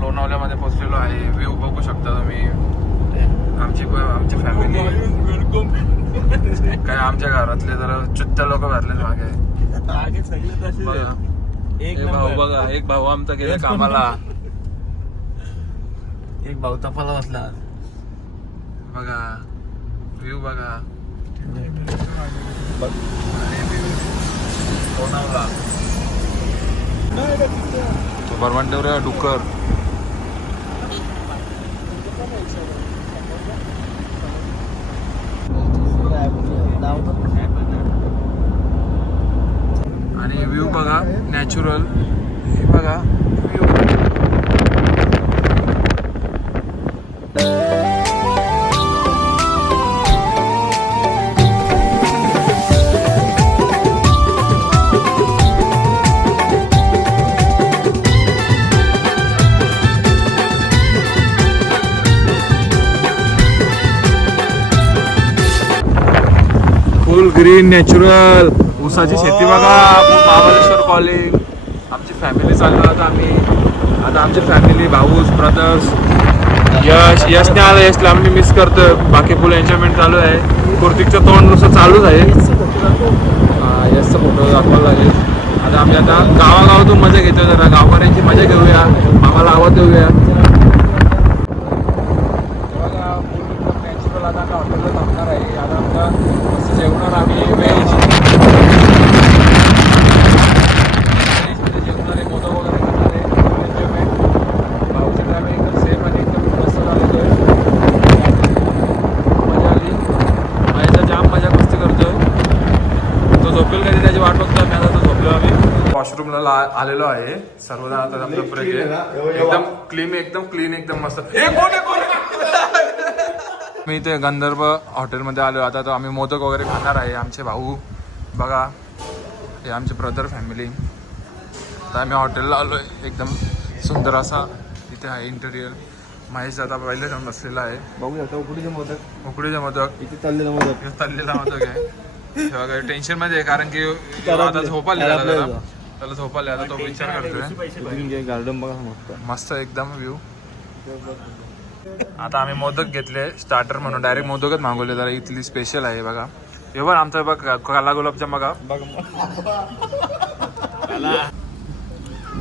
लोणावल्यामध्ये पोहोचलेलो आहे. व्ह्यू बघू शकता तुम्ही. आमची फॅमिली काय आमच्या घरातले जरा चुत्त्या लोक भरले मागे. एक भाऊ बघा, एक भाऊ आमचा गेला कामाला, एक भाऊ तपाला बसला. बघा व्ह्यू बघा. लोणावला बरवंटेवर डुक्कर. आणि व्ह्यू बघा नॅचरल. हे बघा व्ह्यू. फुल ग्रीन नॅचरल ऊसाची शेती बघा. महाबळेश्वर कॉलेज. आमची फॅमिली चाललो आता आम्ही. आता आमची फॅमिली भाऊस ब्रदर्स. यशने आलं. यशला आम्ही मिस करतो. बाकी फुल एन्जॉयमेंट चालू आहे. कुर्तिकचं तोंड नुसतं चालूच आहे. यशचा फोटो दाखवायला लागेल. आता आम्ही आता गावागावातून मजा घेतो. जरा गावकऱ्यांची मजा घेऊया. मामाला आवाज देऊया. नॅचरल आता हॉटेलला थांबणार आहे. आता आमचा मस्त जेवणार आम्ही. व्हेज जेवणार आहे. मोदक वगैरे खाणार आहे. एन्जॉयमेंट. भाऊची आम्ही एकदम सेफ आणि एकदम मस्त झालेलो आहे. मजा आली. माझ्या जाम मजा मस्ती करतोय. तो झोपेल कधी त्याची वाट बघतो. मी आता तो झोपलो. आम्ही वॉशरूमला आलेलो आहे. सर्वजण आता आपलं ब्रेक आहे. एकदम क्लीन एकदम मस्त. मी इथे गंधर्व हॉटेलमध्ये आलो. आता आम्ही मोदक वगैरे खाणार आहे. आमचे भाऊ बघा. हे आमचे ब्रदर फॅमिली. आता आम्ही हॉटेलला आलो आहे. एकदम सुंदर असा इथे आहे इंटेरियर. महेश आता पहिले जाऊन बसलेला आहे. बघू शकता उकडीचे मोदक इथे तळलेला मोदक आहे. तेव्हा काही टेन्शन मध्ये आहे कारण की आता झोपायला त्याला झोपायला. आता तो विचार करतोय. गार्डन बघा मस्त एकदम व्ह्यू. आता आम्ही मोदक घेतले स्टार्टर म्हणून. डायरेक्ट मोदकच मागवले. जरा इथली स्पेशल आहे बघा. हे बघ आमचा बघ काला गुलाबजाम बघा.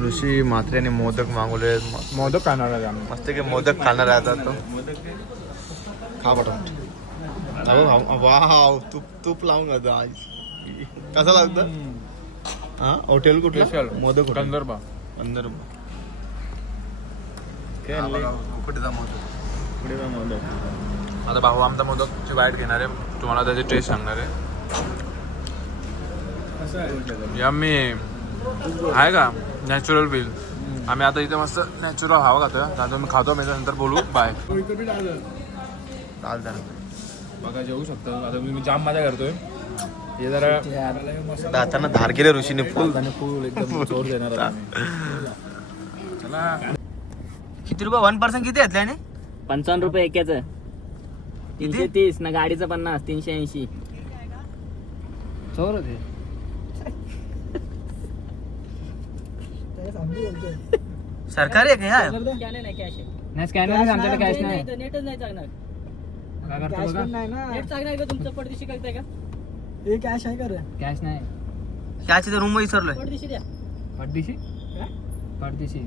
ऋषी म्हात्र्याने मोदक मागवले. मोदक खाणार आहे आम्ही. मस्त की मोदक खाणार आहे आता तो. खा पटापट. वाव तूप लावून घालतो आज. कसं लागतं? हा हॉटेल कुठलं? मोदक गंधर्व. आता भाऊ आमचा मोदकची बाईट घेणार आहे. तुम्हाला त्याची टेस्ट सांगणार आहे. यम्मी आहे का नॅचरल फील. आम्ही आता इथे मस्त नॅचरल हवा खातोय. मी खातो. मी नंतर बोलू. बाय. बघा जेवू शकतो. आता मी जाम मजा करतोय. हे जरा दातांना धार केले ऋषीने फुल एकदम जोर देणार. चला किती रुपये 1% किती घेतल्याने? 55 रुपये एकाचं. 330 ना गाडीचं 50. 380. चोर ते सरकारी आहे का यार? नाही स्कॅनर नाही. आमच्याकडे कॅश नाही. नेटच नाही चालणार. काय करतो बघा. नेट चालणार का तुमचं? पडदिशी करताय का? हे कॅश आहे का रे? कॅश नाही. त्याची रूम विसरलोय. पडदिशी द्या. पडदिशी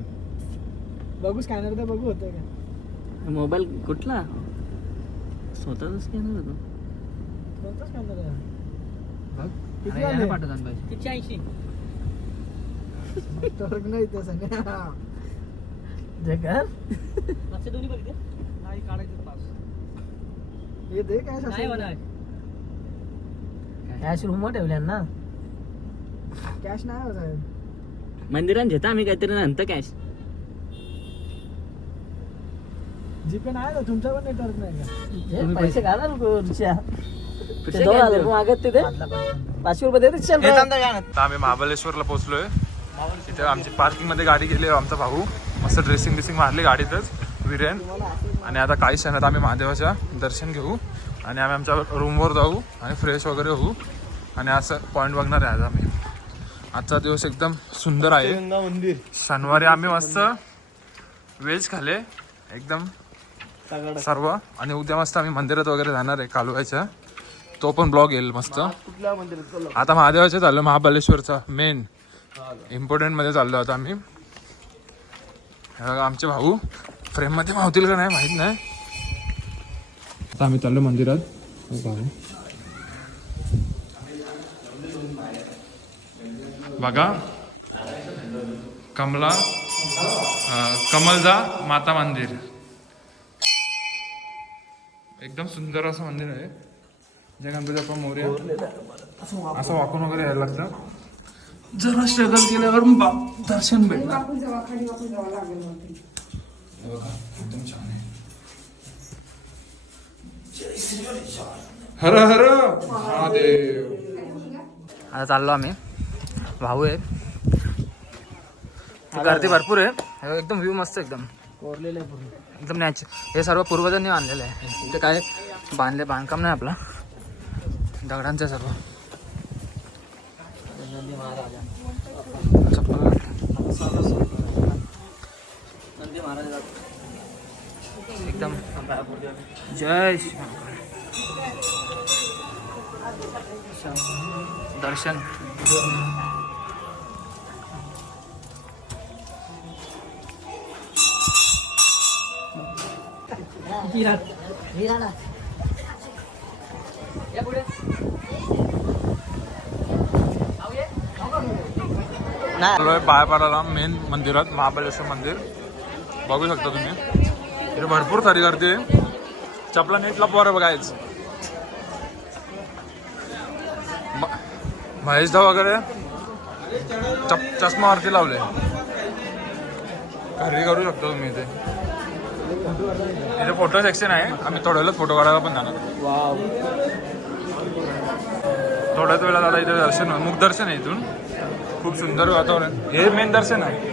बघू स्कॅनर तर बघू होतं का? मोबाईल कुठला? स्वतःचा स्कॅनर होतो. कोणता स्कॅनर आहे? किती अरे, आले? याला पाठवतात पैसे. 380. फरक नाही त्या सगळ्या. जे काय? मागचे दोन्ही बघितले? नाही काढायचं पास. हे दे कॅश नाही असेल. होणार. कॅश रूम ठेवल्या ना. कॅश नाही हो साहेब. मंदिरात घेता आम्ही काहीतरी नंतर कॅश. जीपे नाही ना तुमचा पण नेटवर्क नाही का? पैसे घाला मागत तिथे 500 रुपये देते. आता आम्ही महाबळेश्वरला पोहोचलोय. तिथे आमची पार्किंग मध्ये गाडी गेली. आमचा भाऊ मस्त ड्रेसिंग मारली गाडीतच विरेन. आणि आता काही क्षणात आम्ही महादेवाच्या दर्शन घेऊ आणि आम्ही आमच्या रूमवर जाऊ आणि फ्रेश वगैरे होऊ आणि असं पॉईंट बघणार आहे आज आम्ही. आजचा दिवस एकदम सुंदर आहे. मंदिर शनिवारी आम्ही मस्त व्हेज खाले एकदम सर्व, आणि उद्या मस्त आम्ही मंदिरात वगैरे जाणार आहे कालवायच्या, तो पण ब्लॉग येईल मस्त. कुठल्या मंदिरात? आता महादेवाचं चाललो, महाबळेश्वरचा मेन इम्पॉर्टंट मध्ये चाललो आता आम्ही. हे बघा आमचे भाऊ फ्रेम मध्ये मावतील का नाही माहित नाही. आता आम्ही चाललो मंदिरात. भाऊ बघा कमलजा माता मंदिर, एकदम सुंदर असं मंदिर आहे. जय गणपती बाप्पा मोरया. असं वाकून वगैरे यायला लागतं, जरा स्ट्रगल केल्यावर दर्शन भेटणार. एकदम छान आहे. हर हर महादेव. आता चाललो आम्ही, भाऊ आहे, गर्दी भरपूर आहे. एकदम व्ह्यू मस्त, एकदम कोरलेलं आहे पूर्ण. एकदम हे सर्व पूर्वजांनी बांधलेलं आहे. इथे काय बांधकाम नाही आपला, दगडांचं सर्व. एकदम जय श्री दर्शन. पाय पाडायला मेन मंदिरात, महाबळेश्वर मंदिर बघू शकता तुम्ही. इथे भरपूर सारी गर्दी आहे. चपला नीट लपवा बघायच. महेशदा वगैरे चष्मावरती लावले, खरेदी करू शकता तुम्ही. इथे फोटो सेक्शन आहे, आम्ही थोड्या वेळात फोटो काढायला पण जाणार. थोड्याच वेळात आता इथे दर्शन, मुख दर्शन आहे. इथून खूप सुंदर वातावरण, हे मेन दर्शन आहे.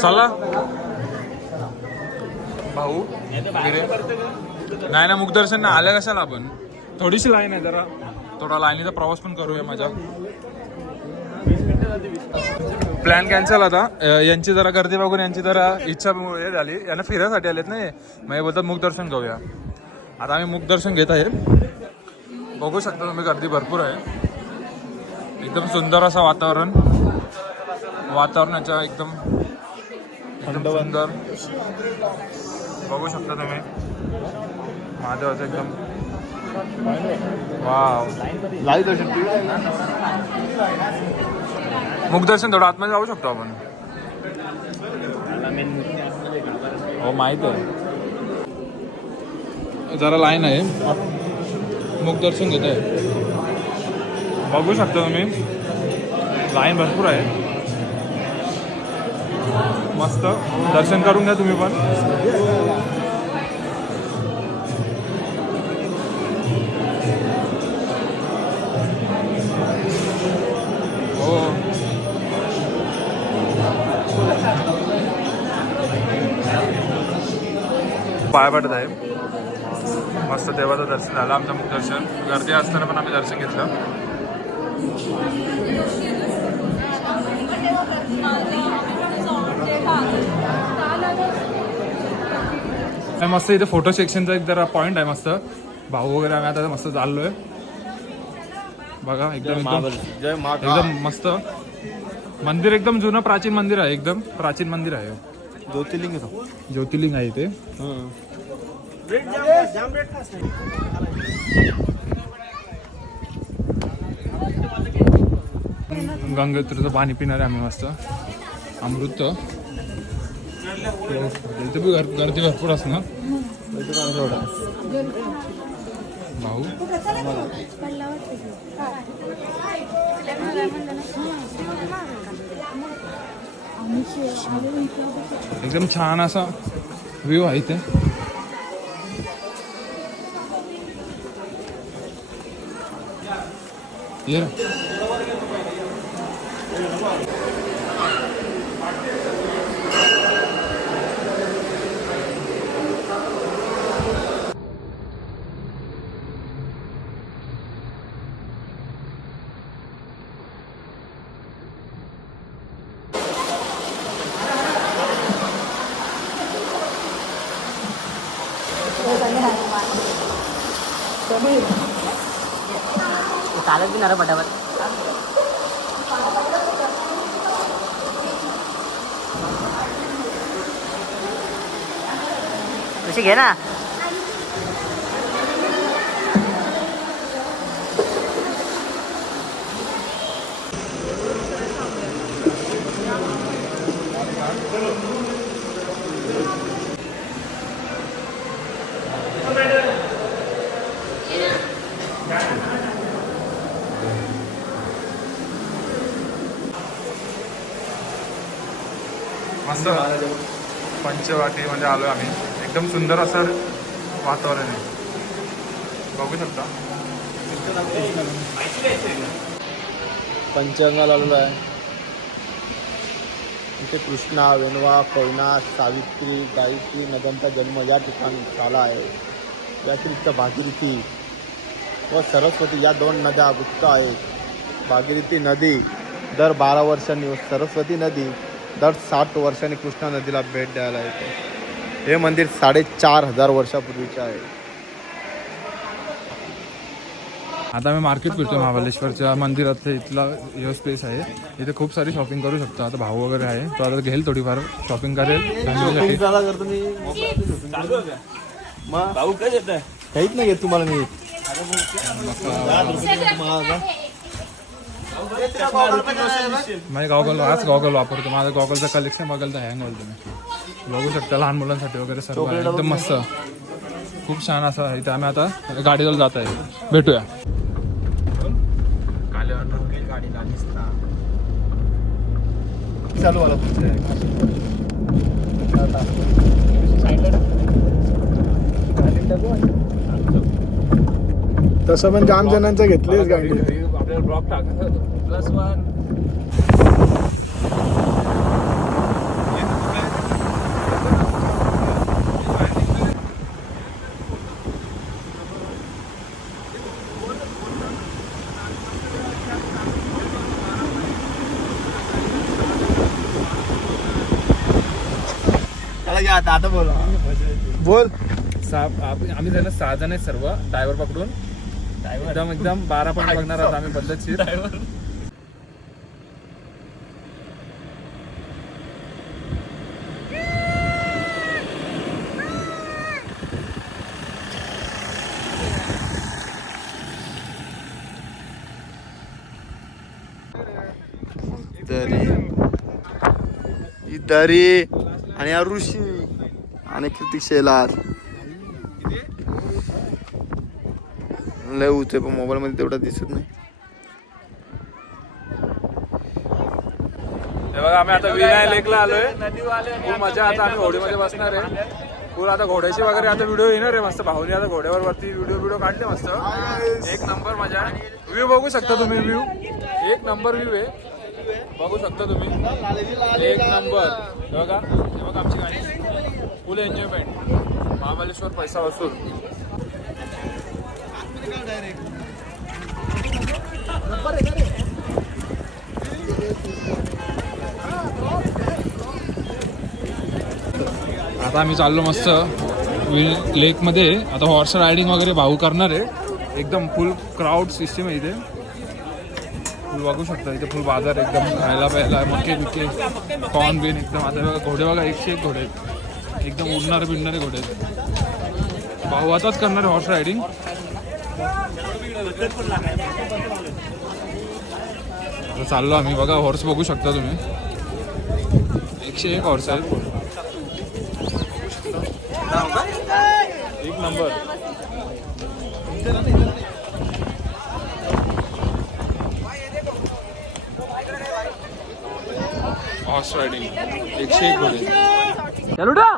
चला भाऊ नाही ना, मुख दर्शन ना आलं कशाला आपण. थोडीशी लाईन आहे, जरा थोडा लाईनीचा प्रवास पण करूया. माझा प्लॅन कॅन्सल आता. यांची जरा गर्दी बघून यांची जरा इच्छा हे झाली, यांना फिरायसाठी आलेत नाही, मग बोलतात मुख दर्शन घेऊया. आता आम्ही मुख दर्शन घेत आहे. बघू शकता तुम्ही, गर्दी भरपूर आहे. एकदम सुंदर असं वातावरणाच्या एकदम सुंदर बघू शकता तुम्ही. महादेवाचं एकदम वाव. मुखदर्शन थोडं आतमध्ये जाऊ शकतो आपण. हो माहित आहे, जरा लाईन आहे, मुखदर्शन घेत आहे. बघू शकता तुम्ही, लाईन भरपूर आहे. मस्त दर्शन करून घ्या तुम्ही पण. हो पाय पडत आहे. मस्त देवाचं दर्शन झालं, आमचं मुखदर्शन. गर्दी असताना पण आम्ही दर्शन घेतलं. मस्त इथे फोटो सेक्शनचा एक जरा पॉईंट आहे मस्त. भाऊ वगैरे आम्ही आता मस्त चाललोय. बघा एकदम एकदम मस्त मंदिर, एकदम जुनं प्राचीन मंदिर आहे. एकदम प्राचीन मंदिर आहे. ज्योतिर्लिंग आहे इथे. गंगोत्रीचं पाणी पिणार आहे आम्ही मस्त, अमृत. इथे बी गर्दी भरपूर असणार. भाऊ एकदम छान असा व्ह्यू आहे इथे. ये पिणार पटापट. कशी घे ना. मस्त पंचवाटी म्हणजे आलो आम्ही. एकदम सुंदर असं वातावरण आहे, बघू शकता. पंचगंगाला आलेलो आहे. इथे कृष्णा, वेणवा, पवना, सावित्री, गायत्री नद्यांचा जन्म या ठिकाणी झाला आहे. यातिरिक्त भागीरथी व सरस्वती या 2 नद्या गुप्त आहेत. भागीरथी नदी दर 12 वर्षांनी व सरस्वती नदी दर 60 वर्षांनी कृष्णा नदीला भेट द्यायला येते. हे मंदिर 4500 वर्षापूर्वीचे आहे. आता मी मार्केट फिरतो महाबळेश्वरच्या मंदिरात. इथला यो स्पेस आहे, इथे खूप सारी शॉपिंग करू शकतो. आता भाऊ वगैरे आहे, तो आता घेईल थोडीफार शॉपिंग करेल फॅमिलीसाठी. भाऊ काय देत आहे? काहीच नाही घेत तुम्हाला मी. माझे गॉगल आज गॉगल वापरतो. माझं गॉगलचं कलेक्शन बघायला तर हँग होईल. तुम्ही बघू शकता लहान मुलांसाठी वगैरे सर्व आहे. एकदम मस्त खूप छान असं आहे. इथे आम्ही आता गाडीवर जात आहे, भेटूया. चालू आला तसं पण जाम जणांचं घेतलीच गाडी. आपल्याला ब्लॉक टाकायचं +1. आता बोला बोल. आम्ही जण 6 जण आहेत सर्व. ड्रायव्हर पकडून एकदम 12 पण बघणार आहोत आम्ही पद्धतशीर. दरी आणि ऋषी आणि कृतिक शेलार लय उचे, पण मोबाईल मध्ये तेवढा दिसत नाही. हे बघा आम्ही आता विनायक लेकला आलोय. खूप मजा. आता आम्ही घोडीमध्ये बसणार आहे. फुल आता घोड्याची वगैरे आता व्हिडिओ येणार आहे. मस्त भाऊनी आता घोड्यावर वरती व्हिडिओ काढले मस्त. एक नंबर मजा. व्ह्यू बघू शकता तुम्ही. व्ह्यू एक नंबर व्ह्यू आहे, बघू शकता तुम्ही. एक नंबर. हे बघा आमची गाडी. फुल एन्जॉयमेंट. महाबळेश्वर पैसा वसूल. आता आम्ही चाललो मस्त लेक मध्ये. आता हॉर्स रायडिंग वगैरे भाऊ करणार आहे. एकदम फुल क्राऊड सिस्टम आहे इथे. फुल बघू शकता इथे फुल बाजार. एकदम खायला प्यायला मके बिके कॉर्न बिन एकदम. आता बघा घोडे बघा 101 घोडे आहेत. एकदम उडणारे बिडणारे घोडे आहेत. भाऊ आताच करणार आहे हॉर्स रायडिंग. आता चाललो आम्ही. बघा हॉर्स बघू शकता तुम्ही. 101 हॉर्स आहेत. एक नंबर. हॉर्स रायडिंग 101 घोडे. चलो डा.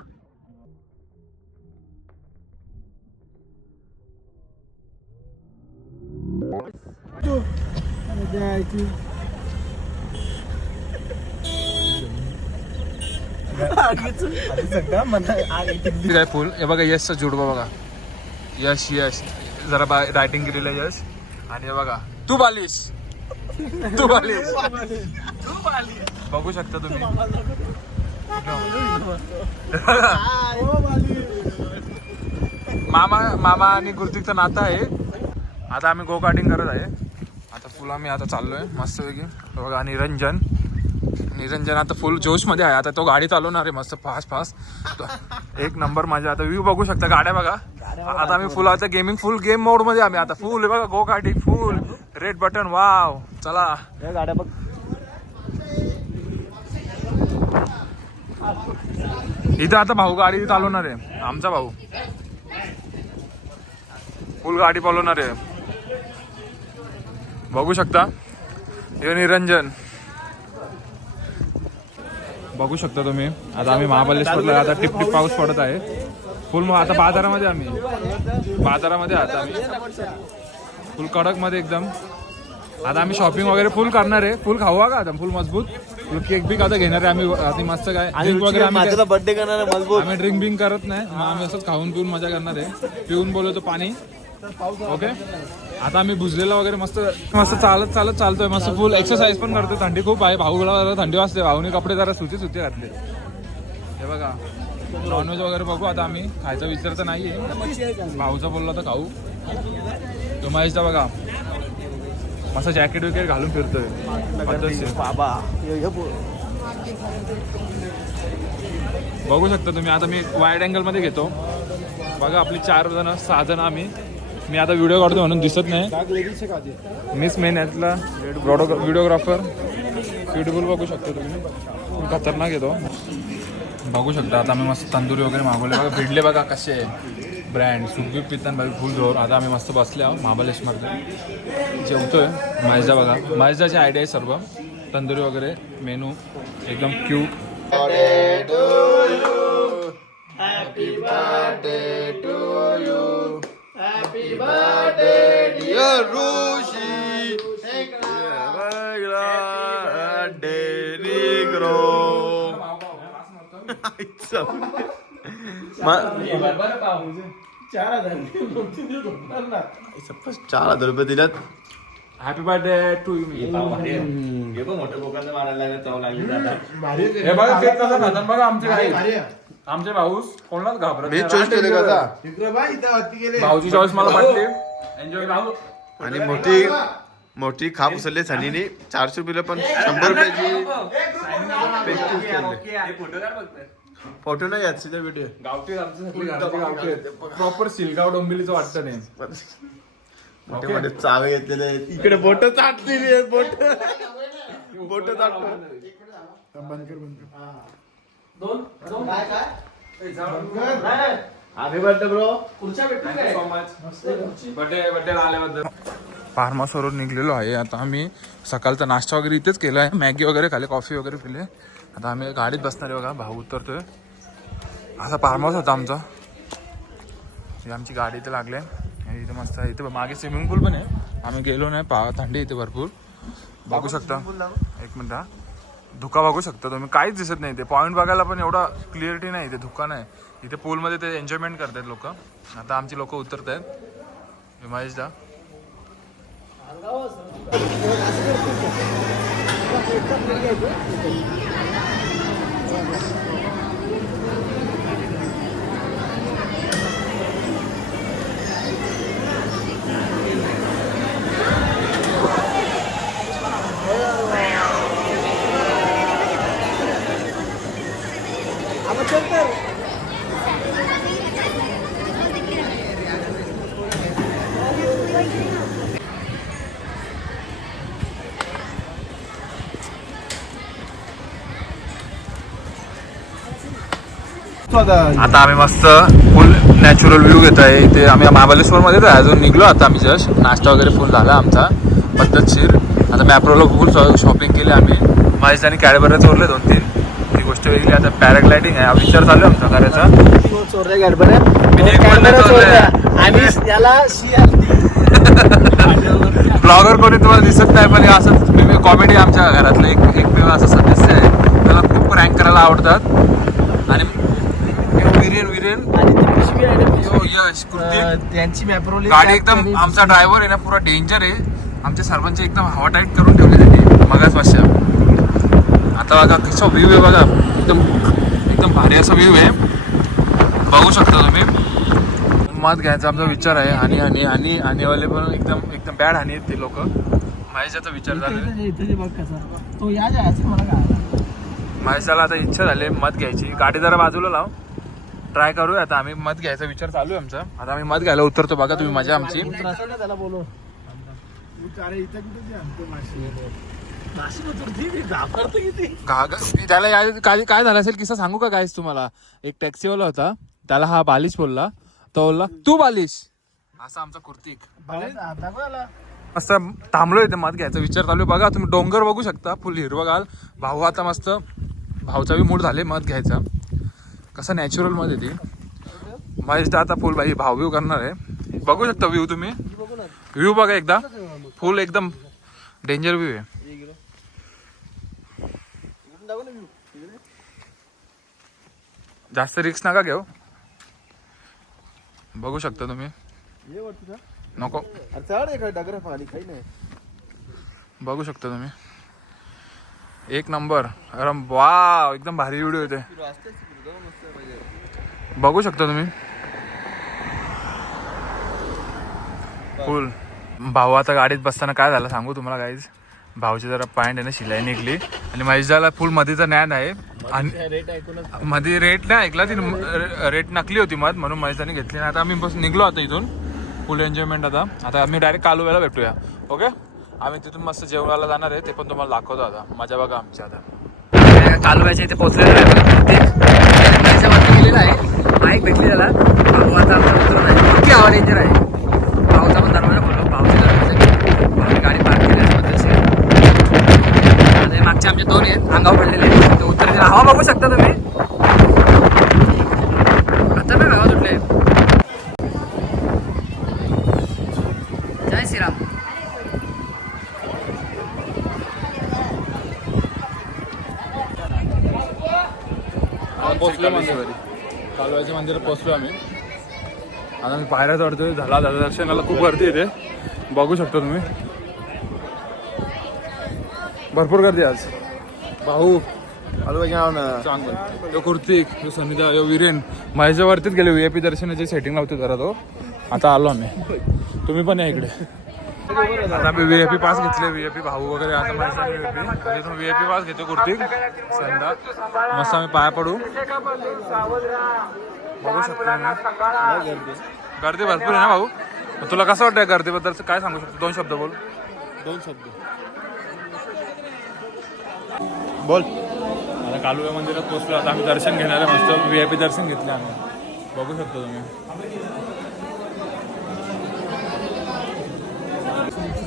काय फुल. हे बघा यशचा जुडवा बघा. यश जरा रायटिंग केलेलं आहे यश. आणि हे बघा तू बालिश बघू शकता तुम्ही. मामा आणि गुरुजीचं नातं आहे. आता आम्ही गो कार्टिंग करत आहे. आता फुल आम्ही आता चाललोय मस्तपैकी. बघा निरंजन आता फुल जोशमध्ये आहे. आता तो गाडी चालवणार आहे मस्त फास्ट. एक नंबर माझ्या. आता व्ह्यू बघू शकता, गाड्या बघा. आता आम्ही फुल आता गेमिंग फुल गेम मोड मध्ये आम्ही आता फुल बघा. Go karting full red button. Wow चला या गाड्या बघ. इथं आता भाऊ गाडी चालवणार आहे. आमचा भाऊ फुल गाडी चालवणार आहे. बघू शकता हे निरंजन. बघू शकता तुम्ही. आता आम्ही महाबळेश्वरला आता टिप पाऊस पडत आहे फुल. मग आता बाजारामध्ये आता आम्ही फुल कडक मध्ये एकदम. आता आम्ही शॉपिंग वगैरे फुल करणार आहे. फुल खाऊ का आता फुल मजबूत. केक बिक आता घेणार आहे आम्ही. आता मस्त काय ड्रिंक वगैरे आम्ही बर्थडे करणार मजबूत. आम्ही ड्रिंक बिंक करत नाही. मग आम्ही असंच खाऊन पिऊन मजा करणार आहे. पिऊन बोलवतो पाणी. ओके आता आम्ही भुजलेला वगैरे मस्त चालतोय मस्त. फुल एक्सरसाइज पण करतो. थंडी खूप आहे. भाऊला जरा थंडी वाजते. भाऊने कपडे जरा सुती घातले. हे बघा नॉनव्हेज वगैरे बघू. आता आम्ही खायचा विचार तर नाहीये. भाऊचा बोलला तर खाऊ. तो महेशचा बघा मस्त जॅकेट विकेट घालून फिरतोय. बाबा बघू शकता तुम्ही. आता मी वाईड अँगल मध्ये घेतो. बघा आपली 6 जण आम्ही. मी आता व्हिडिओ काढतो म्हणून दिसत नाही. मिस मेन यातला व्हिडिओग्राफर ब्युटिफुल. बघू शकता तुम्ही खतरनाक येतो. बघू शकता आता आम्ही मस्त तंदुरी वगैरे मागवले बघा. भिडले बघा कसे ब्रँड सुखबीप पितान बाई फुल जोर. आता आम्ही मस्त बसले आहोत महाबळेश्वरमध्ये. जेवतोय. महेशदा बघा. महेशदाची आयडिया आहे सर्व. तंदुरी वगैरे मेनू एकदम क्यूट. ₹4,000 दिल्यात. Happy birthday to you. हे बघा केक कसा खातात बघा आमचे भाऊ कोणालाच घाबरत मी चॉईस केले का? भाऊची चॉईस मला वाटते. एन्जॉय भाऊ. आणि मोठी खाप उचलली सनीने. 400 रुपये पण 100 रुपयाची फोटो नाही घ्यायचे त्या व्हिडिओ. गावठी प्रॉपर सिलगाव डोंबिवलीचं वाटतं नाही. मोठे चावे घेतलेले आहेत. इकडे बोट चाटलेली बोट चाटतो. फार्म हाऊसवरून निघलेलो आहे. आता आम्ही सकाळचा नाश्ता वगैरे इथेच केला आहे. मॅगी वगैरे खाल्ले. कॉफी वगैरे पिले. आता आम्ही गाडीत बसणार आहे बघा. भाऊ उतरतोय. असा फार्म हाऊस होता आमचा. ही आमची गाडी इथे लागली आहे. इथे मस्त आहे. इथे मागे स्विमिंग पूल पण आहे. आम्ही गेलो नाही. थंडी इथे भरपूर. बघू शकता. एक मिनिट. धुका बघू शकता तुम्ही. काहीच दिसत नाही. ते पॉईंट बघायला पण एवढा क्लिअरिटी नाही. इथे धुका नाही. इथे पूलमध्ये ते एन्जॉयमेंट करतात लोक. आता आमची लोक उतरत आहेत. महेशदा आता आम्ही मस्त फुल नॅचरल व्ह्यू घेत आहे. इथे आम्ही महाबळेश्वरमध्येच आहे. अजून निघलो आता आम्ही जस्ट. नाश्ता वगैरे फुल झाला आमचा पद्धतशीर. आता मॅप्रोला फुल शॉपिंग केली आम्ही. महेशदानी कॅडबऱ्या चोरले 2-3. ही गोष्ट वेगळी. आता पॅराग्लायडिंग आहे. विचार चालू आहे आमचा करायचा. ब्लॉगर कोणी तुम्हाला दिसत नाही पण असं मी कॉमेडी आमच्या घरातलं एकमेव असं सदस्य आहे. त्याला खूप रँक करायला आवडतात. आणि वीरेन यश त्यांची मॅप्रोली गाडी एकदम. आमचा ड्रायव्हर आहे ना पुरा डेंजर आहे. आमच्या सर्वांची एकदम हवा टाईट करून ठेवली त्यांनी मगाच पाशा. आता बघा कसा व्ह्यू आहे बघा. एकदम भारी असा व्ह्यू आहे. बघू शकता तुम्ही. मत घ्यायचा आमचा विचार आहे. आणि वाले पण एकदम बॅड हानी आहेत ते लोक. महेशचा विचार झाला. इथे बघ कसा तो या जायचं मला काय महेशाला आता इच्छा झाली मध घ्यायची. गाडी जरा बाजूला लाव, ट्राय करूया आता. आम्ही मध घ्यायचा विचार चालू आहे आमचा. आता आम्ही मध घ्यायला उतरतो. बघा तुम्ही मजा आमची. त्याला बोलू त्याला काय झालं असेल किस्सा सांगू का गाईस तुम्हाला. एक टॅक्सीवाला होता, त्याला हा बालिश बोलला. तो बोलला तू बालिश, असा आमचा कुर्तिक मस्त थांबलोय ते मध घ्यायचा विचार चालू आहे. बघा तुम्ही डोंगर बघू शकता, फुल हिरवगाल. भाऊ आता मस्त, भाऊचा बी मूड झाले मध घ्यायचा. कसं नॅचरल मध्ये ती महेश आता फुल भाई भाऊ व्ह्यू करणार आहे. बघू शकता व्ह्यू तुम्ही. व्ह्यू बघा एकदा, फुल एकदम डेंजर व्ह्यू आहे. जास्त रिक्स नका घेऊ. बघू शकता तुम्ही. नको बघू शकता तुम्ही. एक नंबर. अरे वा, एकदम भारी व्हिडिओ येते. बघू शकता तुम्ही फुल. भाऊ आता गाडीत बसताना काय झालं सांगू तुम्हाला गाईज. भाऊची जरा पॅन्ट आहे ना शिलाई निघली आणि महेशला फुल मधीचा ज्ञान आहे. आणि मध्ये रेट नाही ऐकला ती, रेट नकली होती मध, म्हणून महेशने घेतली. आता आम्ही बस निघलो आता इथून. फुल एन्जॉयमेंट. आता आम्ही डायरेक्ट कालव्याला भेटूया. ओके, आम्ही तिथून मस्त जेवणाला जाणार आहे, ते पण तुम्हाला दाखवतो. आता मजा बघा आमची. आता कालव्याच्या इथे पोहोचलेलं आहे. वरती गेलेला आहे. बाईक भेटली त्याला. भाऊ आता नक्की आवाज डेंजर आहे. भाऊचा पण दरवाजा बोललो. भाऊच्या दरवाजा गाडी पार्क केली आहे पद्धतशीर. आता मागचे आमचे दोन आहेत, अंगावर पडलेले आहेत. ते उत्तर हवा बघू शकता तुम्ही. आता नाही हवा सुटले. जय श्रीराम. पोचलो मंदिरात, कालव्याच्या मंदिरात पोचलो आम्ही. आता मी पायऱ्या चढतोय. झाला दादा दर्शनाला खूप गर्दी येते, बघू शकता तुम्ही. भरपूर गर्दी आज. भाऊ चांगलं, तो कुर्तिक, तो सनिदा, यो विरेन महेशच्या वरतीच गेले. VIP दर्शनाची सेटिंग लावते जरा तो. आता आलो आम्ही, तुम्ही पण या इकडे. आता आम्ही VIP पास घेतले. VIP भाऊ वगैरे. आता महेश VIP पास घेतो कुर्तिक संदा. मस्त आम्ही पाया पडू. बघू शकतो. गर्दी भरपूर आहे ना भाऊ. तुला कसं वाटतंय गर्दीबद्दल, काय सांगू शकतो? 2 शब्द बोल. 2 शब्द बोल. आता कालव्या मंदिरात पोहोचलो. आता आम्ही दर्शन घेणार आहे मस्त. VIP दर्शन घेतले आम्ही, बघू शकतो तुम्ही.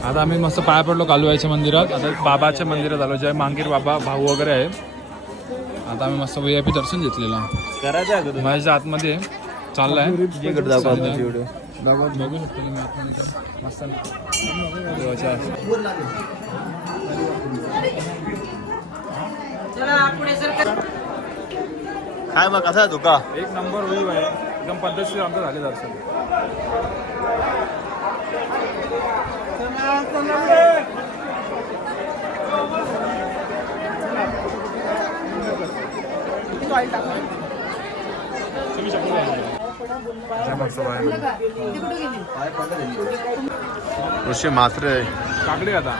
आता आम्ही मस्त पाया पडलो कालव्याच्या मंदिरात. आता बाबाच्या मंदिरात आलो, जय मांगीर बाबा भाऊ वगैरे आहे. आता आम्ही मस्त VIP दर्शन घेतलेलं. महेशच्या आतमध्ये चाललाय. बघू शकतो तुम्ही आतमध्ये मस्त देवाच्या. काय मग कसा आहे तुका? एक नंबर व्ह्यू आहे, एकदम पद्धतशीर आमचं झाले दर्शन. ऋषी म्हात्रे काकडी आता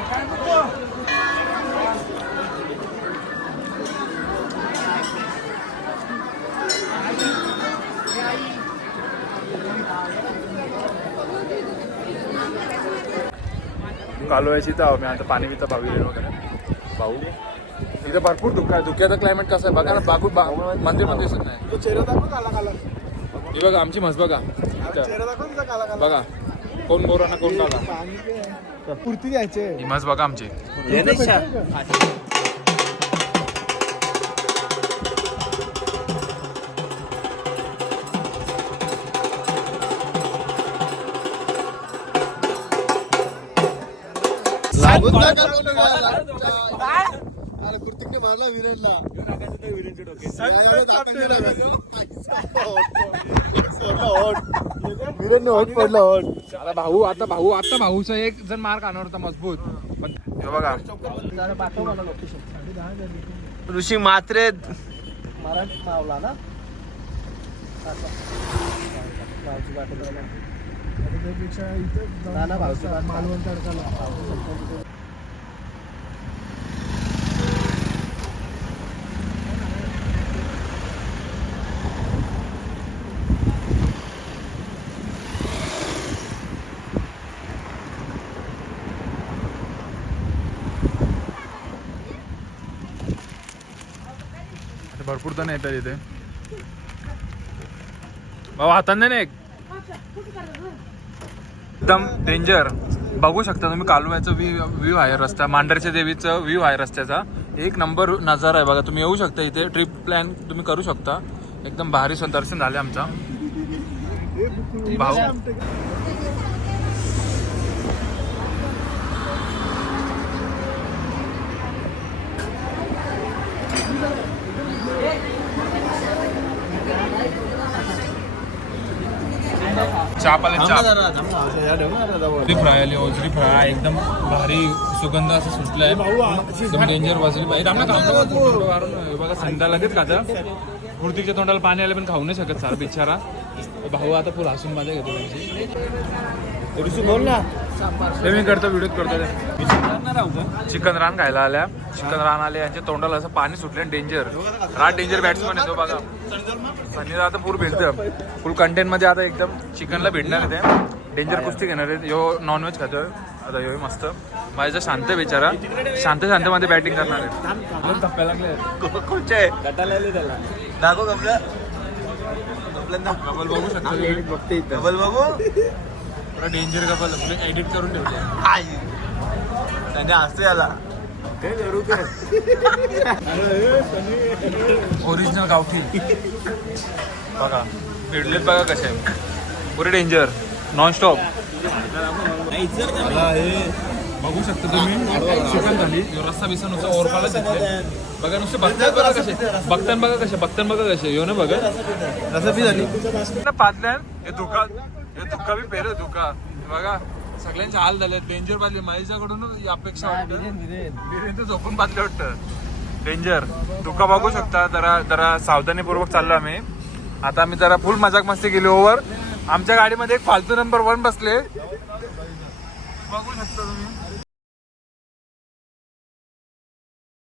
कालव्याची तर आहो मी. आता पाणी पिता भावी वगैरे. भाऊ इथं भरपूर धुका आहे. धुक्याचं क्लायमेट कसं आहे बघा ना. बागू मंदिर पण दिसत नाही. हे बघा आमची मस्त बघा. बघा कोण बोराना कोण काला. कुर्ती घ्यायचे. ही मस्त बघा आमची. कुर्तिकने मारला विरेनला. विरेनने होत पडला होत. आता भाऊचा एक जण मार्क आणणार होता मजबूत. पण हे बघा ऋषी म्हात्रे मराठी मावला ना. भरपूर जण येतात इथे. भाऊ हाताने नाही एकदम डेंजर. बघू शकता तुम्ही कालव्याचा व्ह्यू आहे रस्ता, मांढरच्या देवीचं व्ह्यू आहे रस्त्याचा. एक नंबर नजारा आहे बघा. तुम्ही येऊ शकता इथे, ट्रिप प्लॅन तुम्ही करू शकता. एकदम भारी दर्शन झाले आमचा. भाऊ चापाले फ्राय आली, ओजरी फ्राय एकदम भारी सुगंध असं सुटलाय. एकदम डेंजर वाजली पाहिजे. बघा संध्या लगेच खातं. मूर्तीच्या तोंडाला पाणी आले पण खाऊ नाही शकत सारा बिचारा. भाऊ आता फुल हसून माझ्या घेतो त्यांची. बोल ना. ते मी करतो, व्हिडिओ करतो. चिकन रान खायला आल्या, चिकन रान आले. यांच्या तोंडाला असं पाणी सुटले. डेंजर रान, डेंजर बॅट्समन येतो बघा. सनीला आता पूर भेटतं फुल कंटेंट मध्ये. आता एकदम चिकनला भेटणार आहे ते. डेंजर कुस्ती घेणार आहेत. यो नॉनव्हेज खातोय आता. यो मस्त माझा शांत बिचारा, शांत मध्ये बॅटिंग करणार आहे. धप्प्या लागले कोणचे त्याला दाखव कमला. कबल बघू शकतो. डबल बाबू डेंजर कबल एडिट करून ठेवले. त्यांच्या हसते याला. ओरिजिनल गावठी बघा भेटलेत बघा कसे. पुरे डेंजर नॉन स्टॉप. बघू शकता तुम्ही चिकन झाली. रस्सा बिसा नुसतं ओरपाला घेतले बघा. नुसते बघताय बघा कसे. बघतान बघा कसे. येऊ ना बघा रसपी झाली पातल्यान. हे धुका बी पेर धुका बघा. सगळ्यांचे हाल झाले. डेंजर पातले. माझ्याकडून अपेक्षा वाटतं. बिर्याणी झोपून पातले वाटतं. डेंजर धुका बघू शकता. जरा सावधानीपूर्वक चाललो आम्ही. आता आम्ही जरा फुल मजाक मस्ती केली ओव्हर. आमच्या गाडीमध्ये एक फालतू नंबर 1 बसले बघू शकता तुम्ही.